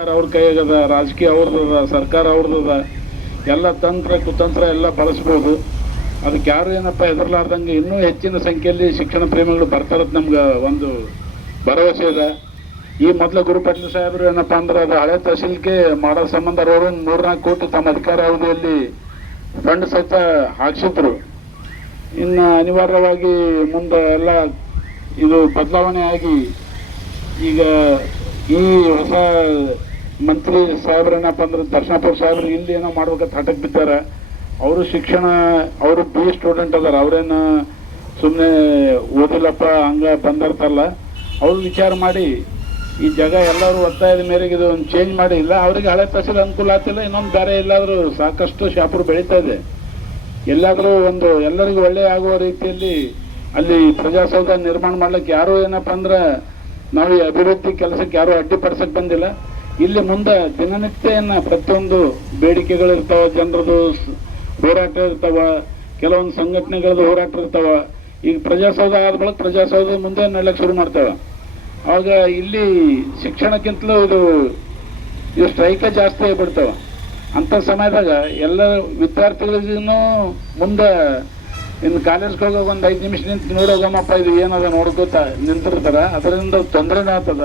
ಅಧಿಕಾರ ಅವ್ರ ಕೈಯಾಗದ, ರಾಜಕೀಯ ಅವ್ರದ್ದದ, ಸರ್ಕಾರ ಅವ್ರದ್ದದ, ಎಲ್ಲ ತಂತ್ರ ಕುತಂತ್ರ ಎಲ್ಲ ಬಳಸ್ಬೋದು. ಅದಕ್ಕೆ ಯಾರು ಏನಪ್ಪ ಹೆದರ್ಲಾರ್ದಂಗೆ ಇನ್ನೂ ಹೆಚ್ಚಿನ ಸಂಖ್ಯೆಯಲ್ಲಿ ಶಿಕ್ಷಣ ಪ್ರೇಮಿಗಳು ಬರ್ತಾರದು ನಮ್ಗೆ ಒಂದು ಭರವಸೆ ಇದೆ. ಈ ಮೊದಲು ಗುರುಪಾಟೀಲ್ ಸಾಹೇಬರು ಏನಪ್ಪ ಅಂದ್ರೆ ಅದು ಹಳೆ ತಹಸೀಲ್ಗೆ ಮಾಡೋ ಸಂಬಂಧ ಅವರು 3-4 ಕೋಟಿ ತಮ್ಮ ಅಧಿಕಾರ ಅವಧಿಯಲ್ಲಿ ಫಂಡ್ ಸಹಿತ ಹಾಕಿಸಿದ್ರು. ಇನ್ನು ಅನಿವಾರ್ಯವಾಗಿ ಮುಂದೆ ಎಲ್ಲ ಇದು ಬದಲಾವಣೆ ಆಗಿ ಈಗ ಈ ಹೊಸ ಮಂತ್ರಿ ಸಾಹೇಬ್ರು ಏನಪ್ಪ ಅಂದ್ರೆ ದರ್ಶನಪುರ ಸಾಹೇಬ್ರು ಇಲ್ಲಿ ಏನೋ ಮಾಡ್ಬೇಕಂತ ಹಠಕ್ಕೆ ಬಿದ್ದಾರೆ. ಅವರು ಶಿಕ್ಷಣ, ಅವರು ಬಿ ಸ್ಟೂಡೆಂಟ್ ಅದಾರ, ಅವ್ರೇನು ಸುಮ್ಮನೆ ಓದಿಲ್ಲಪ್ಪ ಹಂಗ ಬಂದಿರ್ತಾರಲ್ಲ, ಅವ್ರು ವಿಚಾರ ಮಾಡಿ ಈ ಜಾಗ ಎಲ್ಲರೂ ಒತ್ತಾಯದ ಮೇರೆಗೆ ಇದು ಒಂದು ಚೇಂಜ್ ಮಾಡಿ, ಇಲ್ಲ ಅವ್ರಿಗೆ ಹಳೆ ತಹಸೀಲ್ ಅನುಕೂಲ ಆಗ್ತಿಲ್ಲ, ಇನ್ನೊಂದು ಬೇರೆ ಎಲ್ಲಾದರೂ ಸಾಕಷ್ಟು ಶಾಪುರ ಬೆಳೀತಾ ಇದೆ, ಎಲ್ಲಾದರೂ ಒಂದು ಎಲ್ಲರಿಗೂ ಒಳ್ಳೆಯ ಆಗುವ ರೀತಿಯಲ್ಲಿ ಅಲ್ಲಿ ಪ್ರಜಾಸೌಧ ನಿರ್ಮಾಣ ಮಾಡ್ಲಿಕ್ಕೆ ಯಾರು ಏನಪ್ಪ ಅಂದ್ರೆ ನಾವು ಈ ಅಭಿವೃದ್ಧಿ ಕೆಲಸಕ್ಕೆ ಯಾರು ಅಡ್ಡಿಪಡಿಸಕ್ಕೆ ಬಂದಿಲ್ಲ. ಇಲ್ಲಿ ಮುಂದೆ ದಿನನಿತ್ಯ ಪ್ರತಿಯೊಂದು ಬೇಡಿಕೆಗಳಿರ್ತಾವ, ಜನರದು ಹೋರಾಟ ಇರ್ತಾವ, ಕೆಲವೊಂದು ಸಂಘಟನೆಗಳದ್ದು ಹೋರಾಟ ಇರ್ತಾವ. ಈಗ ಪ್ರಜಾಸೌಧ ಆದ ಬಳಿಕ ಪ್ರಜಾಸೌಧ ಮುಂದೆ ನಡಲಿಕ್ಕೆ ಶುರು ಮಾಡ್ತಾವೆ. ಆವಾಗ ಇಲ್ಲಿ ಶಿಕ್ಷಣಕ್ಕಿಂತಲೂ ಇದು ಸ್ಟ್ರೈಕ ಜಾಸ್ತಿ ಆಗಿಬಿಡ್ತಾವ. ಅಂಥ ಸಮಯದಾಗ ಎಲ್ಲ ವಿದ್ಯಾರ್ಥಿಗಳಿಗೂ ಮುಂದೆ ಇನ್ನು ಕಾಲೇಜ್ಗೆ ಹೋಗೋಕೆ ಒಂದು 5 ನಿಮಿಷ ನಿಂತು ನೋಡೋಗಮ್ಮಪ್ಪ ಇದು ಏನದ ನೋಡ್ಕೋತಾ ನಿಂತಿರ್ತಾರೆ, ಅದರಿಂದ ತೊಂದರೆನೇ ಆಗ್ತದ.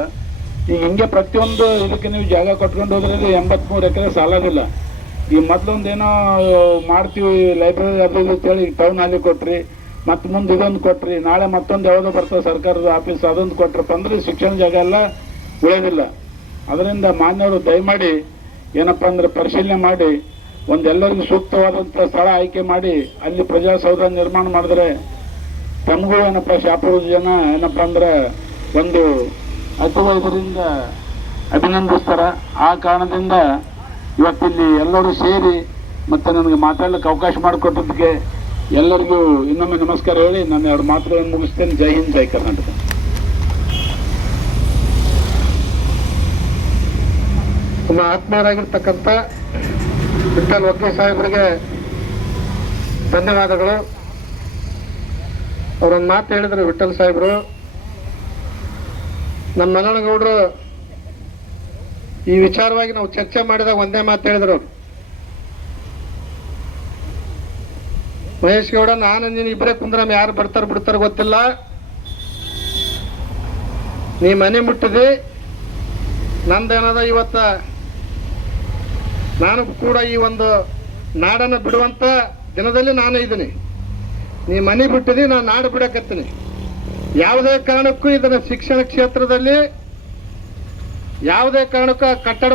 ಈಗ ಹಿಂಗೆ ಪ್ರತಿಯೊಂದು ಇದಕ್ಕೆ ನೀವು ಜಾಗ ಕೊಟ್ಕೊಂಡು ಹೋದ್ರೆ 83 ಎಕರೆ ಸಾಲೋದಿಲ್ಲ. ಈ ಮೊದಲೊಂದು ಏನೋ ಮಾಡ್ತೀವಿ ಲೈಬ್ರರಿ ಅದು ಅಂತೇಳಿ ಟೌನ್ ಅಲ್ಲಿ ಕೊಟ್ರಿ, ಮತ್ತು ಮುಂದೆ ಇದೊಂದು ಕೊಟ್ರಿ, ನಾಳೆ ಮತ್ತೊಂದು ಯಾವುದೋ ಬರ್ತದೆ ಸರ್ಕಾರದ ಆಫೀಸ್ ಅದೊಂದು ಕೊಟ್ರಪ್ಪ ಅಂದ್ರೆ ಶಿಕ್ಷಣ ಜಾಗ ಎಲ್ಲ ಉಳಿಯೋದಿಲ್ಲ. ಅದರಿಂದ ಮಾನ್ಯವರು ದಯಮಾಡಿ ಏನಪ್ಪ ಅಂದ್ರೆ ಪರಿಶೀಲನೆ ಮಾಡಿ ಒಂದೆಲ್ಲರಿಗೂ ಸೂಕ್ತವಾದಂಥ ಸ್ಥಳ ಆಯ್ಕೆ ಮಾಡಿ ಅಲ್ಲಿ ಪ್ರಜಾಸೌಧ ನಿರ್ಮಾಣ ಮಾಡಿದ್ರೆ ತಮಗೂ ಏನಪ್ಪ ಶಾಪುರ ಜನ ಏನಪ್ಪ ಅಂದ್ರೆ ಒಂದು ಅಥವಾ ಇದರಿಂದ ಅಭಿನಂದಿಸ್ತಾರ. ಆ ಕಾರಣದಿಂದ ಇವತ್ತಿಲ್ಲಿ ಎಲ್ಲರೂ ಸೇರಿ ಮತ್ತು ನನಗೆ ಮಾತಾಡ್ಲಿಕ್ಕೆ ಅವಕಾಶ ಮಾಡಿಕೊಟ್ಟಿದ್ದಕ್ಕೆ ಎಲ್ಲರಿಗೂ ಇನ್ನೊಮ್ಮೆ ನಮಸ್ಕಾರ ಹೇಳಿ ನಾನು 2 ಮಾತುಗಳನ್ನು ಮುಗಿಸ್ತೇನೆ. ಜೈ ಹಿಂದ್, ಜೈ ಕರ್ನಾಟಕ. ನಮ್ಮ ಆತ್ಮೀಯರಾಗಿರ್ತಕ್ಕಂಥ ವಿಠಲ್ ಒಕ್ಕೆ ಸಾಹೇಬರಿಗೆ ಧನ್ಯವಾದಗಳು. ಅವರೊಂದು ಮಾತು ಹೇಳಿದ್ರು ವಿಠಲ್ ಸಾಹೇಬರು, ನಮ್ಮ ಮನಗೌಡರು ಈ ವಿಚಾರವಾಗಿ ನಾವು ಚರ್ಚೆ ಮಾಡಿದಾಗ ಒಂದೇ ಮಾತು ಹೇಳಿದ್ರು, ಮಹೇಶ್ ಗೌಡ ನಾನು ನೀನು ಇಬ್ಬರೇ ಕುಂದ್ರ ಯಾರು ಬರ್ತಾರೆ ಬಿಡ್ತಾರೆ ಗೊತ್ತಿಲ್ಲ, ನೀ ಮನೆ ಮುಟ್ಟಿದಿ, ನಂದೇನದ ಇವತ್ತ ನಾನು ಕೂಡ ಈ ಒಂದು ನಾಡನ್ನು ಬಿಡುವಂತ ದಿನದಲ್ಲಿ ನಾನು ಇದ್ದೀನಿ, ನೀ ಮನೆ ಬಿಟ್ಟಿದಿ, ನಾನು ನಾಡು ಬಿಡಕತ್ತೀನಿ. ಯಾವುದೇ ಕಾರಣಕ್ಕೂ ಇದನ್ನು ಶಿಕ್ಷಣ ಕ್ಷೇತ್ರದಲ್ಲಿ ಯಾವುದೇ ಕಾರಣಕ್ಕೂ ಕಟ್ಟಡ